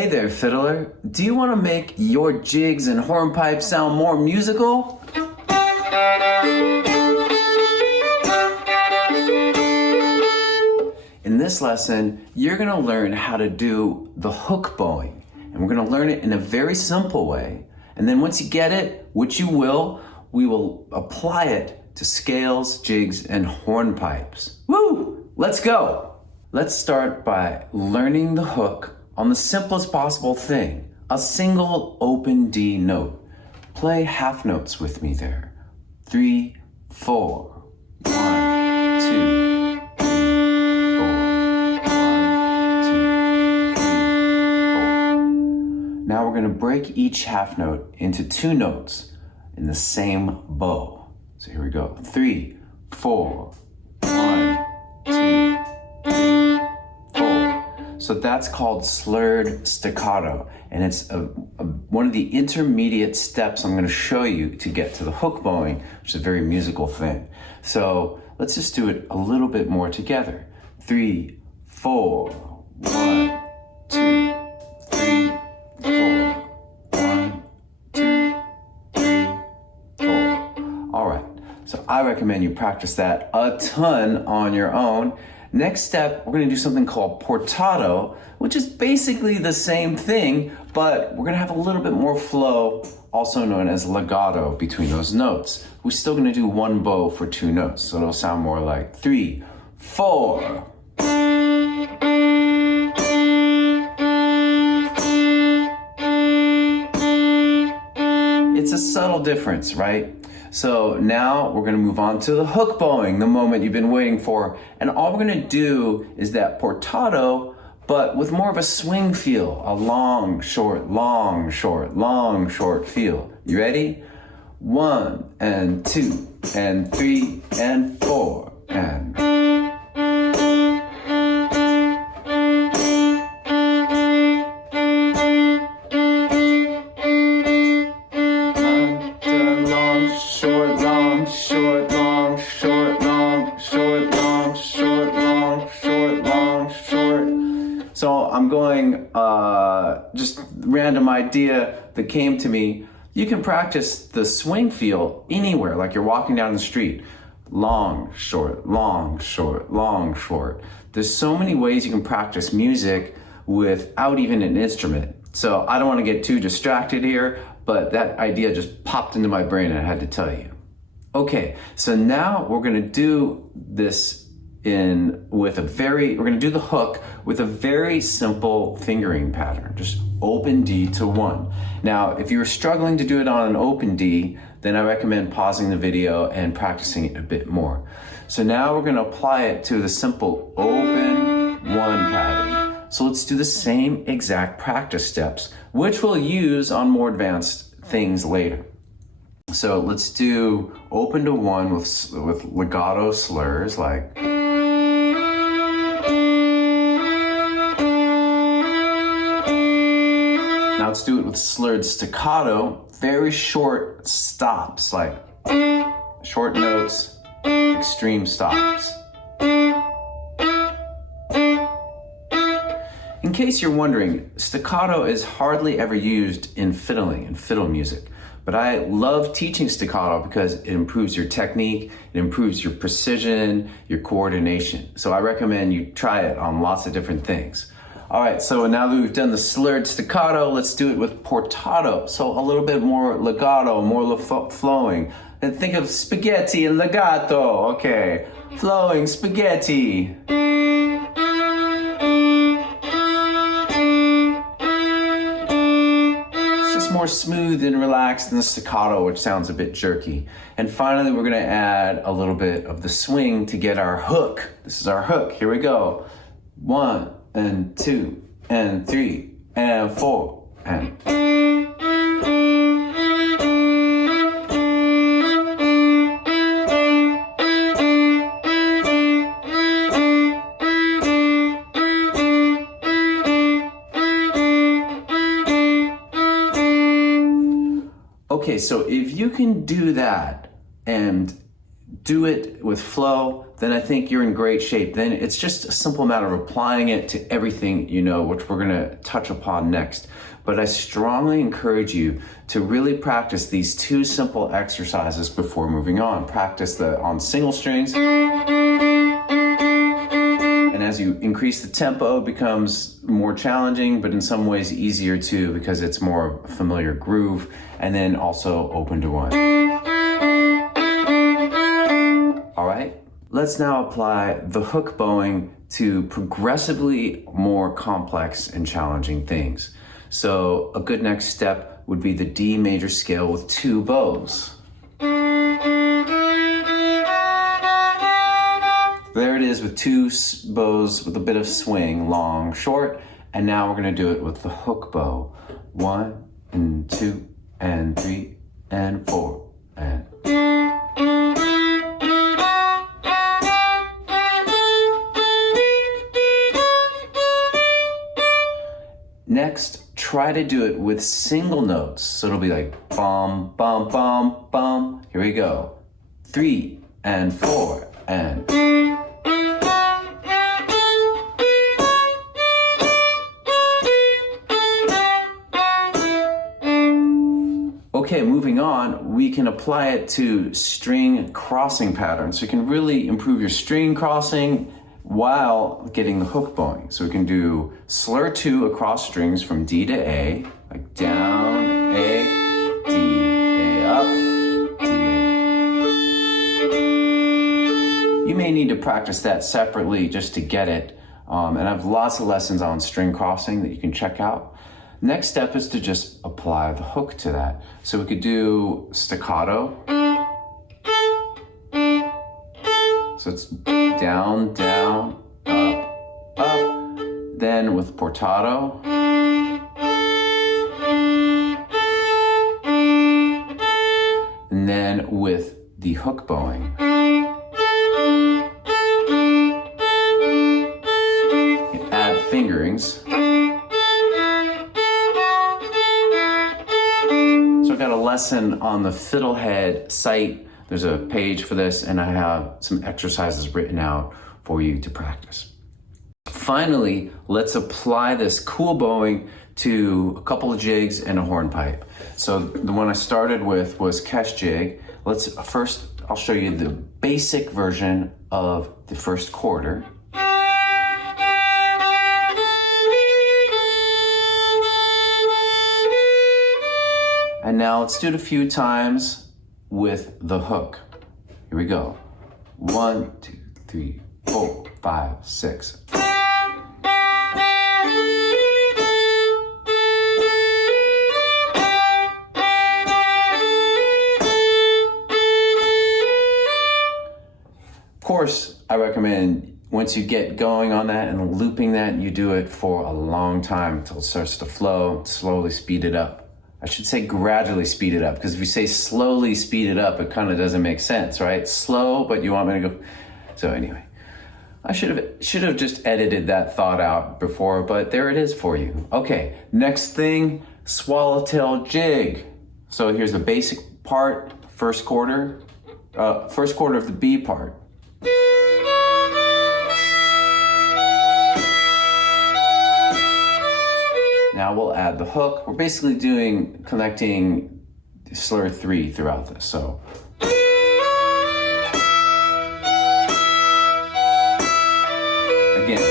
Hey there, fiddler. Do you want to make your jigs and hornpipes sound more musical? In this lesson, you're going to learn how to do the hook bowing. And we're going to learn it in a very simple way. And then once you get it, which you will, we will apply it to scales, jigs, and hornpipes. Woo! Let's go! Let's start by learning the hook on the simplest possible thing, a single open D note. Play half notes with me there. 3, 4. 1, 2, 3, 4. 1, 2, 3, 4. Now we're going to break each half note into 2 notes in the same bow. So here we go. 3, 4. 1, 2, 3, 4. So that's called slurred staccato, and it's one of the intermediate steps I'm going to show you to get to the hook bowing, which is a very musical thing. So let's just do it a little bit more together. 3, 4. 1, 2, 3, 4. 1, 2, 3, 4. All right. So I recommend you practice that a ton on your own. Next step, we're going to do something called portato, which is basically the same thing, but we're going to have a little bit more flow, also known as legato, between those notes. We're still going to do one bow for 2 notes, so it'll sound more like 3, 4. It's a subtle difference, right? So now we're going to move on to the hook bowing, the moment you've been waiting for. And all we're going to do is that portato, but with more of a swing feel, a long, short, long, short, long, short feel. You ready? 1 and 2 and 3 and 4 and... So I'm going, just random idea that came to me. You can practice the swing feel anywhere, like you're walking down the street. Long, short, long, short, long, short. There's so many ways you can practice music without even an instrument. So I don't want to get too distracted here, but that idea just popped into my brain and I had to tell you. Okay, so now we're going to do this we're going to do the hook with a very simple fingering pattern, just open D to 1. Now, if you're struggling to do it on an open D, then I recommend pausing the video and practicing it a bit more. So now we're going to apply it to the simple open 1 pattern. So let's do the same exact practice steps, which we'll use on more advanced things later. So let's do open to 1 with legato slurs, like... Now let's do it with slurred staccato, very short stops, like short notes, extreme stops. In case you're wondering, staccato is hardly ever used in fiddling and fiddle music, but I love teaching staccato because it improves your technique, it improves your precision, your coordination. So I recommend you try it on lots of different things. All right, so now that we've done the slurred staccato, let's do it with portato. So a little bit more legato, more flowing. And think of spaghetti and legato. Okay, flowing spaghetti. It's just more smooth and relaxed than the staccato, which sounds a bit jerky. And finally, we're gonna add a little bit of the swing to get our hook. This is our hook, here we go. 1 and 2 and 3 and 4 and... Okay, so if you can do that and do it with flow, then I think you're in great shape. Then it's just a simple matter of applying it to everything you know, which we're gonna touch upon next. But I strongly encourage you to really practice these two simple exercises before moving on. Practice on single strings. And as you increase the tempo, it becomes more challenging, but in some ways easier too, because it's more familiar groove, and then also open to one. All right, let's now apply the hook bowing to progressively more complex and challenging things. So a good next step would be the D major scale with 2 bows. There it is with 2 bows with a bit of swing, long, short, and now we're gonna do it with the hook bow. 1 and 2 and 3 and 4 and. Next, try to do it with single notes. So it'll be like bum, bum, bum, bum. Here we go. 3 and 4 and. Okay, moving on, we can apply it to string crossing patterns. So you can really improve your string crossing while getting the hook bowing. So we can do slur 2 across strings from D to A, like down, A, D, A, up, D, A. You may need to practice that separately just to get it. And I have lots of lessons on string crossing that you can check out. Next step is to just apply the hook to that. So we could do staccato. So it's down, down, up, up. Then with portato. And then with the hook bowing. You add fingerings. So I've got a lesson on the FiddleHed site. There's a page for this, and I have some exercises written out for you to practice. Finally, let's apply this cool bowing to a couple of jigs and a hornpipe. So the one I started with was Kesh jig. I'll show you the basic version of the first quarter. And now let's do it a few times with the hook. Here we go. 1, 2, 3, 4, 5, 6. Of course, I recommend once you get going on that and looping that, you do it for a long time until it starts to flow, slowly speed it up. I should say gradually speed it up, because if you say slowly speed it up, it kind of doesn't make sense, right? Slow, but you want me to go. So anyway, I should have just edited that thought out before, but there it is for you. Okay, next thing, swallowtail jig. So here's the basic part, first quarter of the B part. Now we'll add the hook. We're basically connecting slur 3 throughout this. So. Again.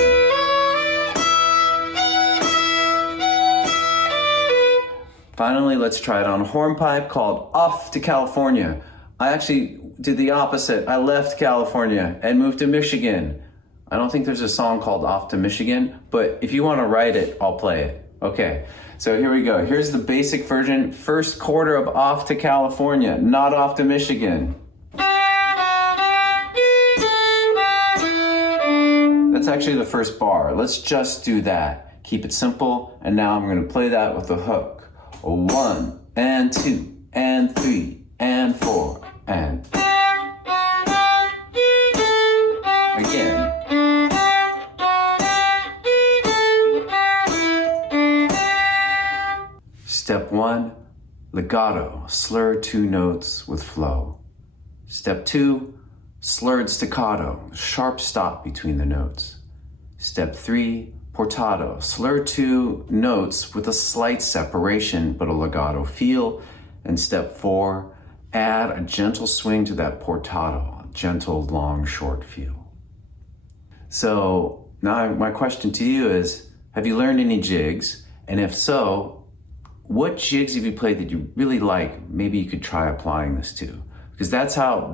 Finally, let's try it on a hornpipe called Off to California. I actually did the opposite. I left California and moved to Michigan. I don't think there's a song called Off to Michigan, but if you want to write it, I'll play it. Okay, so here we go. Here's the basic version. First quarter of Off to California, not Off to Michigan. That's actually the first bar. Let's just do that. Keep it simple, and now I'm going to play that with the hook. 1 and 2 and 3 and 4 and. Again. Step 1, legato, slur 2 notes with flow. Step 2, Slurred staccato, sharp stop between the notes. Step 3, portato, slur 2 notes with a slight separation but a legato feel. And step 4, add a gentle swing to that portato, a gentle, long, short feel. So now my question to you is, have you learned any jigs? And if so, what jigs have you played that you really like? Maybe you could try applying this to, because that's how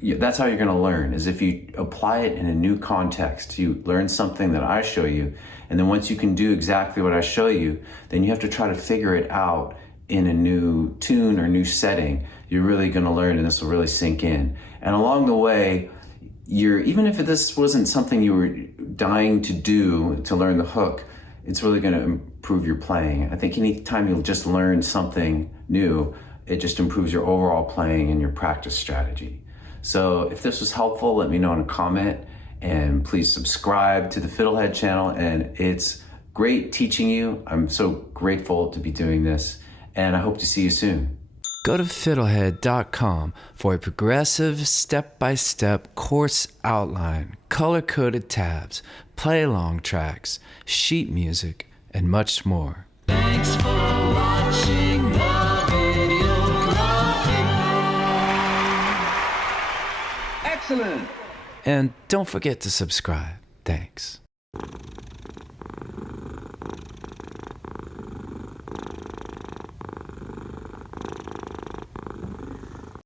you're going to learn, is if you apply it in a new context. You learn something that I show you, and then once you can do exactly what I show you, then you have to try to figure it out in a new tune or new setting. You're really going to learn, and this will really sink in. And along the way, even if this wasn't something you were dying to do to learn the hook, it's really going to improve your playing. I think anytime you just learn something new, it just improves your overall playing and your practice strategy. So if this was helpful, let me know in a comment, and please subscribe to the FiddleHed channel. And it's great teaching you. I'm so grateful to be doing this, and I hope to see you soon. Go to FiddleHed.com for a progressive, step-by-step course outline, color-coded tabs, play-along tracks, sheet music, and much more. Thanks for watching the video. Excellent! And don't forget to subscribe. Thanks.